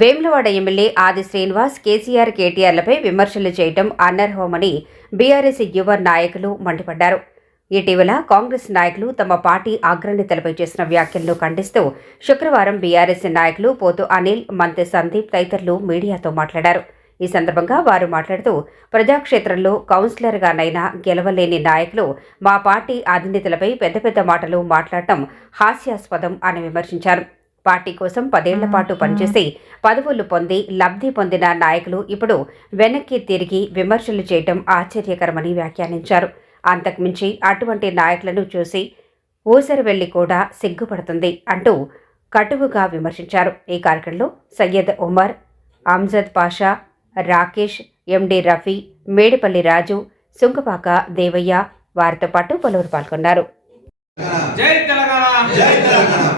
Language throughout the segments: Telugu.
వేములవాడ ఎమ్మెల్యే ఆది శ్రీనివాస్ కేసీఆర్ కేటీఆర్లపై విమర్శలు చేయటం అనర్హమని బీఆర్ఎస్ యువ నాయకులు మండిపడ్డారు. ఇటీవల కాంగ్రెస్ నాయకులు తమ పార్టీ అగ్రనేతలపై చేసిన వ్యాఖ్యలను ఖండిస్తూ శుక్రవారం బీఆర్ఎస్ నాయకులు పోతు అనిల్ మంత్రి సందీప్ తదితరులు మీడియాతో మాట్లాడారు. ఈ సందర్భంగా వారు మాట్లాడుతూ ప్రజాక్షేత్రంలో కౌన్సిలర్గానైనా గెలవలేని నాయకులు మా పార్టీ అధినేతలపై పెద్ద పెద్ద మాటలు మాట్లాడటం హాస్యాస్పదం అని విమర్శించారు. పార్టీ కోసం పదేళ్ళ పాటు పనిచేసి పదవులు పొంది లబ్ధి పొందిన నాయకులు ఇప్పుడు వెనక్కి తిరిగి విమర్శలు చేయటం ఆశ్చర్యకరమని వ్యాఖ్యానించారు. అంతకుమించి అటువంటి నాయకులను చూసి ఊసరి వెళ్ళి కూడా సిగ్గుపడుతుంది అంటూ కటువుగా విమర్శించారు. ఈ కార్యక్రమంలో సయ్యద్ ఉమర్ అమ్జద్ పాషా రాకేష్ ఎండి రఫీ మేడిపల్లి రాజు సుంకపాక దేవయ్య వారితో పాటు పలువురు పాల్గొన్నారు.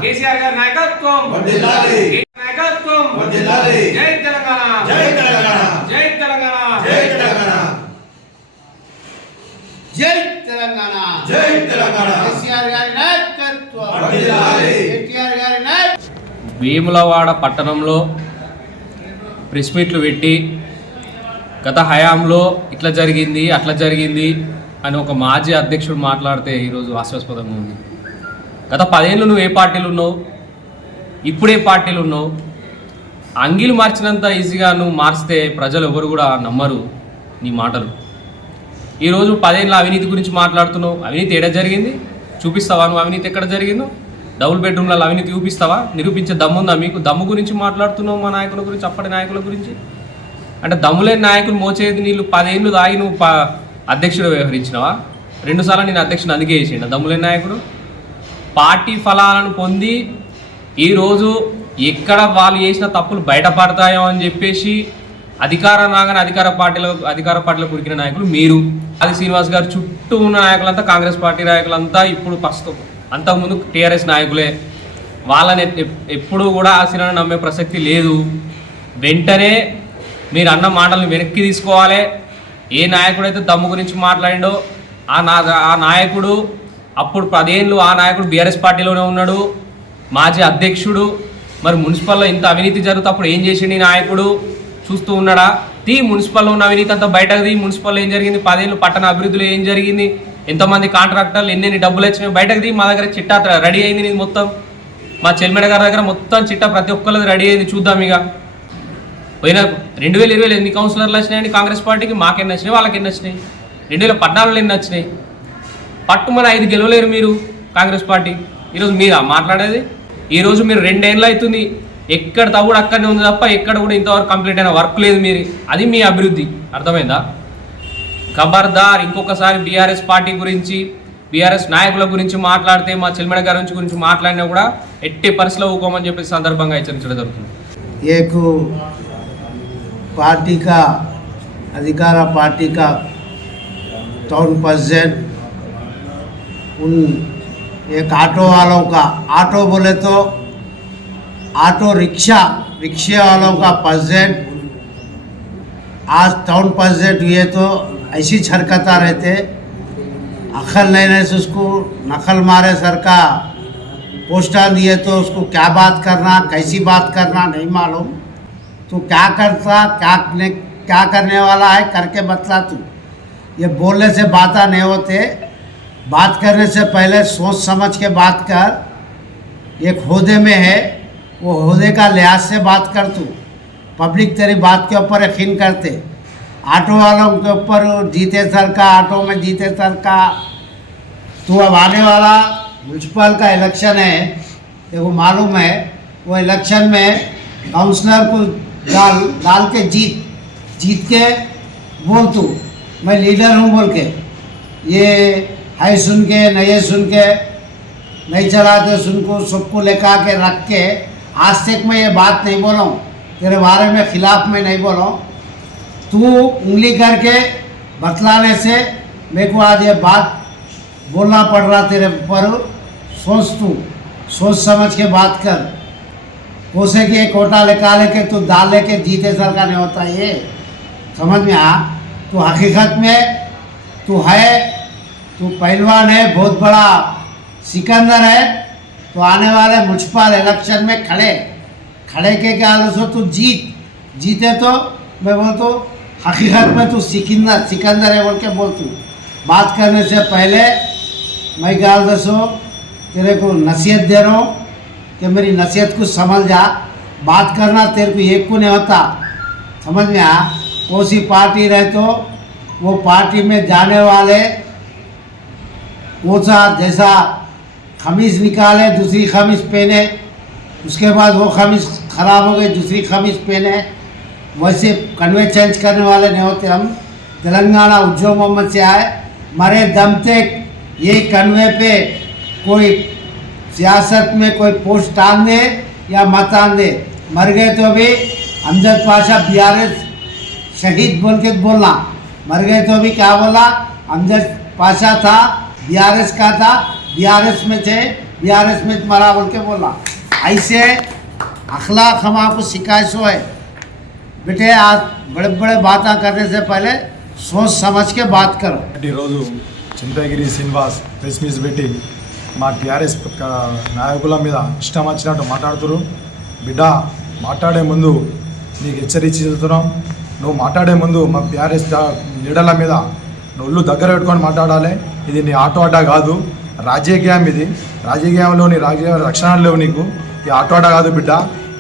కేసీఆర్ గారి నాయకత్వం. నాయకత్వం. జై తెలంగాణ. జై తెలంగాణ. జై తెలంగాణ. జై తెలంగాణ. జై తెలంగాణ. జై తెలంగాణ. కేసీఆర్ గారి నాయకత్వం. కేటీఆర్ గారి నాయకత్వం వేములవాడ పట్టణంలో ప్రెస్ మీట్లు పెట్టి గత హయాంలో ఇట్లా జరిగింది అట్లా జరిగింది అని ఒక మాజీ అధ్యక్షుడు మాట్లాడితే ఈరోజు హాస్యాస్పదంగా ఉంది. గత పదేళ్ళు నువ్వు ఏ పార్టీలు ఉన్నావు? ఇప్పుడే పార్టీలు ఉన్నావు. అంగిలు మార్చినంత ఈజీగా నువ్వు మార్చితే ప్రజలు ఎవరు కూడా నమ్మరు నీ మాటలు. ఈరోజు పదేళ్ళ అవినీతి గురించి మాట్లాడుతున్నావు. అవినీతి ఎక్కడ జరిగింది? చూపిస్తావా నువ్వు అవినీతి ఎక్కడ జరిగిందో? డబుల్ బెడ్రూమ్లలో అవినీతి చూపిస్తావా? నిరూపించే దమ్ముందా మీకు? దమ్ము గురించి మాట్లాడుతున్నావు మా నాయకుల గురించి అప్పటి నాయకుల గురించి? అంటే దమ్ములేని నాయకులు మోచేది నీళ్ళు పదేళ్ళు దాగి నువ్వు ప అధ్యక్షుడు వ్యవహరించినవా? రెండుసార్లు నేను అధ్యక్షుడు అందుకే చేసిండు. దమ్ములేని నాయకుడు. పార్టీ ఫలాలను పొంది ఈరోజు ఎక్కడ వాళ్ళు చేసిన తప్పులు బయటపడతాయో అని చెప్పేసి అధికారం రాగానే అధికార పార్టీలో అధికార పార్టీలో కురికిన నాయకులు మీరు. ఆది శ్రీనివాస్ గారు చుట్టూ ఉన్న నాయకులంతా కాంగ్రెస్ పార్టీ నాయకులంతా ఇప్పుడు ప్రస్తుతం. అంతకుముందు టీఆర్ఎస్ నాయకులే. వాళ్ళని ఎప్పుడూ కూడా ఆ నమ్మే ప్రసక్తి లేదు. వెంటనే మీరు అన్న మాటలను వెనక్కి తీసుకోవాలి. ఏ నాయకుడు అయితే దమ్ము గురించి మాట్లాడిండో ఆ నా ఆ నాయకుడు అప్పుడు పదేళ్ళు ఆ నాయకుడు బీఆర్ఎస్ పార్టీలోనే ఉన్నాడు మాజీ అధ్యక్షుడు మరి మున్సిపల్లో ఇంత అవినీతి జరుగుతూ అప్పుడు ఏం చేసిండు ఈ నాయకుడు? చూస్తూ ఉన్నాడా? తీ మున్సిపల్లో ఉన్న అవినీతి అంతా బయటకు తీ మున్సిపల్లో ఏం జరిగింది? పదేళ్ళు పట్టణ అభివృద్ధిలో ఏం జరిగింది? ఎంతమంది కాంట్రాక్టర్లు ఎన్నెన్ని డబ్బులు వచ్చినాయి బయటకు తీ మా దగ్గర చిట్టా రెడీ అయింది నీది మొత్తం. మా చెల్మెడ గారి దగ్గర మొత్తం చిట్టా ప్రతి ఒక్కరిది రెడీ అయింది చూద్దాం ఇక. పోయిన రెండు వేల ఇరవైలో ఎన్ని కౌన్సిలర్లు వచ్చినాయండి కాంగ్రెస్ పార్టీకి? మాకెన్ని వచ్చినాయి? వాళ్ళకి ఎన్ని వచ్చినాయి? రెండు వేల పద్నాలుగులో ఎన్ని వచ్చినాయి? పట్టుమని ఐదు గెలవలేరు మీరు కాంగ్రెస్ పార్టీ. ఈరోజు మీరా మాట్లాడేది? ఈరోజు మీరు రెండేళ్ళు అవుతుంది. ఎక్కడ తగుడు అక్కడనే ఉంది తప్ప ఎక్కడ కూడా ఇంతవరకు కంప్లీట్ అయిన వర్క్ లేదు మీరు అది మీ అభివృద్ధి. అర్థమైందా? ఖబర్దార్ ఇంకొకసారి బీఆర్ఎస్ పార్టీ గురించి బీఆర్ఎస్ నాయకుల గురించి మాట్లాడితే మా చెల్మిడ గారి గురించి మాట్లాడినా కూడా ఎట్టి పరిస్థితిలో ఊకోమని చెప్పి సందర్భంగా హెచ్చరించడం జరుగుతుంది. ఏకు పార్టీ కా అధికార పార్టీ కా టౌన్ ప్రెసిడెంట్ उन एक ऑटो वालों का, ऑटो बोले तो ऑटो रिक्शा, रिक्शे वालों का प्रेसिडेंट आज टाउन प्रेसिडेंट हुए तो ऐसी छरकता रहते अखल नहीं रहे से उसको नकल मारे सर का पोस्टर दिए तो उसको क्या बात करना, कैसी बात करना, नहीं मालूम। तू क्या करता, क्या क्या करने वाला है, करके बतला तू। ये बोलने से बात नहीं होते बात करने से पहले सोच समझ के बात कर। एक होदे में है, वो होदे का लिहाज से बात कर तू। पब्लिक तेरी बात के ऊपर यकीन करते। ऑटो वालों के ऊपर जीते सर का, ऑटो में जीते सर का। तो अब आने वाला म्यूनसिपल का इलेक्शन है, देखो मालूम है, वो इलेक्शन में काउंसलर को डाल डाल के जीत जीत के बोल तू। मैं लीडर हूँ बोल के। ये है सुन के नए सुन के नहीं चलाते सुन को सबको लेकर के रख के, आज तक मैं ये बात नहीं बोला हूँ तेरे बारे में खिलाफ में नहीं बोला हूँ तू उंगली करके बतलाने से मेरे को आज ये बात बोलना पड़ रहा तेरे ऊपर सोच तू, सोच समझ के बात कर। कोसे के कोटा निकाले के तू दाल लेके जीते सर का नहीं होता ये, समझ में आ? तू हकीकत में तू है तू पहलवान है, बहुत बड़ा सिकंदर है तो आने वाले म्यूनसिपल इलेक्शन में खड़े। खड़े के क्या सो तू? जीत। जीते तो मैं बोलता हूँ, हकीकत में तू सिकंदर सिकंदर है बोल के बोलती हूँ बात करने से पहले, मैं गाल दसो तेरे को नसीहत दे रहा हूँ कि मेरी नसीहत को समझ जा। बात करना तेरे को एक को नहीं होता। समझ में आ? कौन सी पार्टी रहे तो? वो पार्टी में जाने वाले सा जैसा खमीज निकाले, दूसरी खमीज पहने। उसके बाद वो खमीज खराब हो गई, दूसरी खमीज पहने। वैसे कन्वे चेंज करने वाले नहीं होते हम। तेलंगाना उज्जवल मोहम्मद से आए। मरे दम तक ये कन्वे पे कोई सियासत में कोई पोस्ट टांग दे या मत टांग दे। मर गए तो भी Amjad Pasha B R S शहीद बोल के बोलना। मर गए तो भी क्या बोला? अमजद पाशा था। बीआरएस का था बीआरएस में थे बीआरएस में मरा बोल के बोला ऐसे अखलाक हम आपको सिखाए सो है बेटे आज बड़े बड़े बातें करने से पहले सोच समझ के बात करो ఈరోజు చింతగిరి శ్రీనివాస్ ప్రెస్ మీట్ పెట్టి మా టీఆర్ఎస్ నాయకుల మీద ఇష్టం వచ్చినట్టు మాట్లాడుతున్నారు బిడ్డ మాట్లాడే ముందు నీకు హెచ్చరించుతున్నాం నువ్వు మాట్లాడే ముందు మా టీఆర్ఎస్ లీడర్ల మీద నువ్వు ఒళ్ళు దగ్గర పెట్టుకొని మాట్లాడాలి. ఇది నీ ఆటో అడ్డా కాదు. రాజకీయం ఇది. రాజకీయంలో నీ రాజకీయ రక్షణ లేవు నీకు. ఈ ఆటో అడ్డా కాదు బిడ్డ.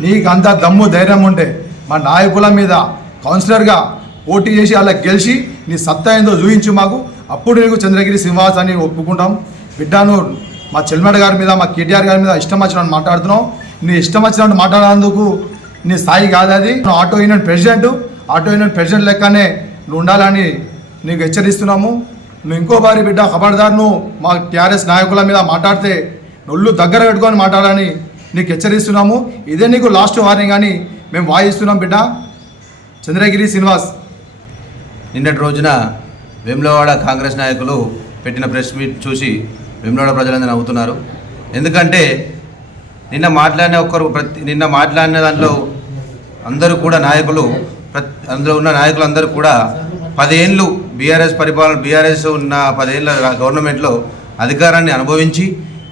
నీకు అంత దమ్ము ధైర్యం ఉంటే మా నాయకుల మీద కౌన్సిలర్గా పోటీ చేసి అలా గెలిచి నీ సత్తా ఏందో చూపించు మాకు. అప్పుడు నీకు చంద్రగిరి శ్రీనివాస్ అని ఒప్పుకుంటాం. బిడ్డను మా చెల్మడ గారి మీద మా కేటీఆర్ గారి మీద ఇష్టం వచ్చినట్టు మాట్లాడుతున్నావు. నీ ఇష్టం వచ్చినట్టు మాట్లాడేందుకు నీ స్థాయి కాదు అది. Auto union president. Auto union president లెక్కనే నువ్వు ఉండాలని నీకు హెచ్చరిస్తున్నాము. నువ్వు ఇంకో బారి బిడ్డ ఖబర్దార్ నువ్వు మా టీఆర్ఎస్ నాయకుల మీద మాట్లాడితే నొల్లు దగ్గర పెట్టుకొని మాట్లాడాలని నీకు హెచ్చరిస్తున్నాము. ఇదే నీకు లాస్ట్ వార్నింగ్ అని మేము వాయిస్తున్నాం బిడ్డ. చంద్రగిరి శ్రీనివాస్. నిన్నటి రోజున వేములవాడ కాంగ్రెస్ నాయకులు పెట్టిన ప్రెస్ మీట్ చూసి వేములవాడ ప్రజలందరూ నవ్వుతున్నారు. ఎందుకంటే నిన్న మాట్లాడిన ఒక్కరు ప్రతి నిన్న మాట్లాడిన దాంట్లో అందరూ కూడా నాయకులు ప్రతి అందులో ఉన్న నాయకులు అందరూ కూడా పదేళ్ళు బీఆర్ఎస్ పరిపాలన బీఆర్ఎస్ ఉన్న పదేళ్ళ గవర్నమెంట్లో అధికారాన్ని అనుభవించి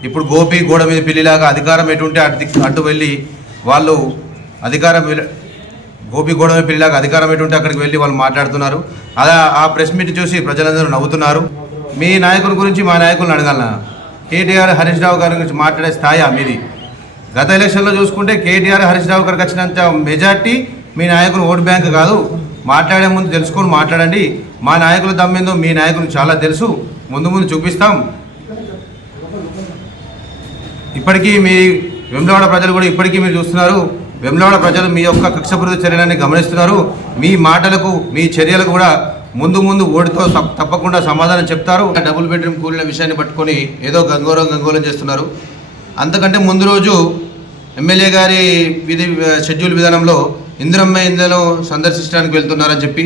ఇప్పుడు గోపి గోడ మీద పిల్లిలాగా అధికారం ఎటుంటే అటు అటు వెళ్ళి వాళ్ళు అధికారం గోపి గోపి మీద పిల్లిలాగా అధికారం ఎటుంటే అక్కడికి వెళ్ళి వాళ్ళు మాట్లాడుతున్నారు. అలా ఆ ప్రెస్ మీట్ చూసి ప్రజలందరూ నవ్వుతున్నారు. మీ నాయకుల గురించి మా నాయకులను అడగాలన్నా కేటీఆర్ హరీష్ రావు గారి గురించి మాట్లాడే స్థాయి మీది. గత ఎలక్షన్లో చూసుకుంటే కేటీఆర్ హరీష్ రావు గారికి వచ్చినంత మెజార్టీ మీ నాయకులు ఓటు బ్యాంక్ కాదు. మాట్లాడే ముందు తెలుసుకొని మాట్లాడండి. మా నాయకుల దమ్మేందో మీ నాయకులు చాలా తెలుసు. ముందు ముందు చూపిస్తాం. ఇప్పటికీ మీ వెమ్లవాడ ప్రజలు కూడా ఇప్పటికీ మీరు చూస్తున్నారు. వెమ్లవాడ ప్రజలు మీ యొక్క కక్షపూరిత చర్యలని గమనిస్తున్నారు. మీ మాటలకు మీ చర్యలకు కూడా ముందు ముందు ఓటుతో తప్పకుండా సమాధానం చెప్తారు. డబుల్ బెడ్రూమ్ కూలిన విషయాన్ని పట్టుకొని ఏదో గంగోరం గంగోలం చేస్తున్నారు. అంతకంటే ముందు రోజు ఎమ్మెల్యే గారి విధి షెడ్యూల్ విధానంలో ఇందిరమ్మ ఇందులో సందర్శించడానికి వెళ్తున్నారని చెప్పి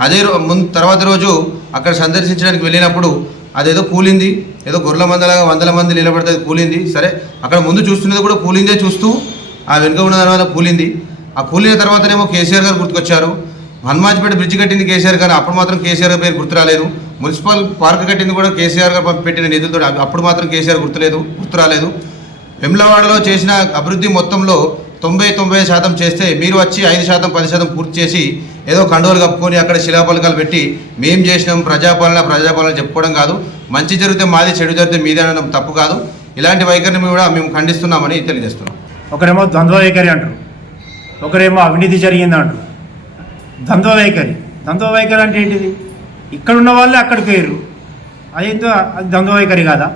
అదే ముందు తర్వాత రోజు అక్కడ సందర్శించడానికి వెళ్ళినప్పుడు అదేదో కూలింది ఏదో గొర్రెల మందలాగా వందల మంది నిలబడితే కూలింది సరే అక్కడ ముందు చూస్తున్నది కూడా కూలిందే చూస్తూ ఆ వెనుక ఉన్న తర్వాత కూలింది. ఆ కూలిన తర్వాతనేమో కేసీఆర్ గారు గుర్తుకొచ్చారు. హనుమాజ్పేట బ్రిడ్జ్ కట్టింది కేసీఆర్ గారు అప్పుడు మాత్రం కేసీఆర్ గారి పేరు గుర్తు రాలేదు మున్సిపల్ పార్క్ కట్టింది కూడా కేసీఆర్ గారు పెట్టిన నిధులతో అప్పుడు మాత్రం కేసీఆర్ గుర్తులేదు గుర్తు రాలేదు వెమ్లవాడలో చేసిన అభివృద్ధి మొత్తంలో తొంభై తొంభై శాతం చేస్తే మీరు వచ్చి ఐదు శాతం పది శాతం పూర్తి చేసి ఏదో కండువలు కప్పుకొని అక్కడ శిలాపలకాలు పెట్టి మేం చేసినాం ప్రజాపాలన ప్రజాపాలన చెప్పుకోవడం కాదు. మంచి జరిగితే మాది చెడు జరిగితే మీదే అనడం తప్పు కాదు. ఇలాంటి వైఖరిని కూడా మేము ఖండిస్తున్నామని తెలియజేస్తున్నాం. ఒకరేమో ద్వంద్వ వైఖరి అంటారు. ఒకరేమో అవినీతి జరిగింది అంటారు. ద్వంద్వ వైఖరి ద్వంద్వ వైఖరి అంటే ఏంటిది? ఇక్కడ ఉన్న వాళ్ళే అక్కడికి పోయారు అదేంటో అది ద్వంద్వ వైఖరి కాదా?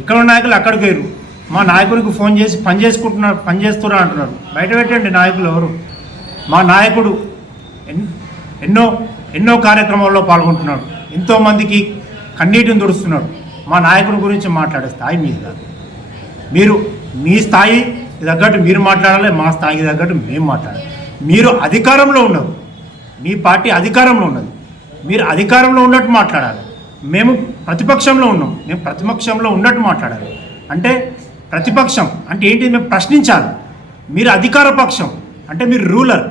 ఇక్కడ ఉన్న నాయకులు అక్కడికి పోయారు మా నాయకుడికి ఫోన్ చేసి పని చేసుకుంటున్నారు పని చేస్తున్నారు అంటున్నారు. బయట పెట్టండి నాయకులు ఎవరు? మా నాయకుడు ఎన్ ఎన్నో ఎన్నో కార్యక్రమాల్లో పాల్గొంటున్నాడు. ఎంతోమందికి కన్నీటిని తుడుస్తున్నాడు. మా నాయకుడి గురించి మాట్లాడే స్థాయి మీది కాదు. మీరు మీ స్థాయి తగ్గట్టు మీరు మాట్లాడాలి మా స్థాయికి తగ్గట్టు మేము మాట్లాడాలి. మీరు అధికారంలో ఉన్నారు. మీ పార్టీ అధికారంలో ఉన్నది. మీరు అధికారంలో ఉన్నట్టు మాట్లాడాలి. మేము ప్రతిపక్షంలో ఉన్నాం. మేము ప్రతిపక్షంలో ఉన్నట్టు మాట్లాడాలి. అంటే ప్రతిపక్షం అంటే ఏంటి మేము ప్రశ్నించాలి. మీరు అధికార పక్షం అంటే మీరు రూలర్.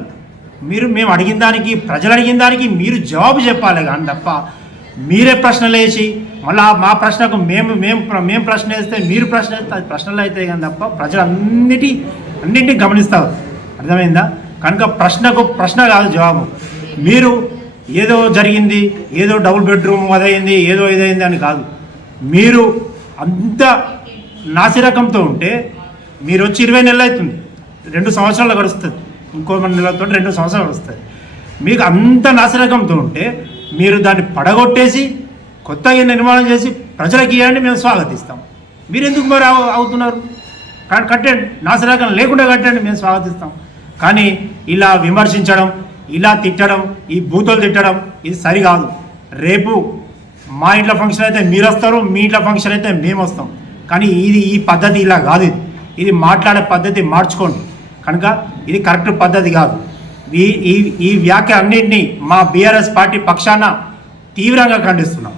మీరు మేము అడిగిన దానికి ప్రజలు అడిగిన దానికి మీరు జవాబు చెప్పాలి కానీ తప్ప మీరే ప్రశ్నలు వేసి మళ్ళీ మా ప్రశ్నకు మేము మేము ప్ర- మేము ప్రశ్న వేస్తే మీరు ప్రశ్న వేస్తే అది ప్రశ్నలు అవుతాయి కానీ తప్ప ప్రజలన్నిటి అన్నింటినీ గమనిస్తారు. అర్థమైందా? కనుక ప్రశ్నకు ప్రశ్న కాదు జవాబు. మీరు ఏదో జరిగింది ఏదో డబుల్ బెడ్రూమ్ అదైంది ఏదో ఇదైంది అని కాదు. మీరు అంత నాసిరకంతో ఉంటే మీరు వచ్చి ఇరవై నెలలు అవుతుంది. రెండు సంవత్సరాలు గడుస్తుంది. ఇంకో మన నెలలతో రెండు సంవత్సరాలు గడుస్తుంది. మీకు అంత నాసిరకంతో ఉంటే మీరు దాన్ని పడగొట్టేసి కొత్తగా నిర్మాణం చేసి ప్రజలకు ఇవ్వండి మేము స్వాగతిస్తాం. మీరు ఎందుకు మరి అవుతున్నారు కానీ కట్టండి నాసిరకం లేకుండా కట్టండి మేము స్వాగతిస్తాం. కానీ ఇలా విమర్శించడం ఇలా తిట్టడం ఈ బూతులు తిట్టడం ఇది సరికాదు. రేపు మా ఇంట్లో ఫంక్షన్ అయితే మీరు వస్తారు మీ ఇంట్లో ఫంక్షన్ అయితే మేము వస్తాం. కానీ ఇది ఈ పద్ధతి ఇలా కాదు ఇది. ఇది మాట్లాడే పద్ధతి మార్చుకోండి. కనుక ఇది కరెక్ట్ పద్ధతి కాదు. ఈ ఈ ఈ వ్యాఖ్య అన్నింటినీ మా బీఆర్ఎస్ పార్టీ పక్షాన తీవ్రంగా ఖండిస్తున్నాం.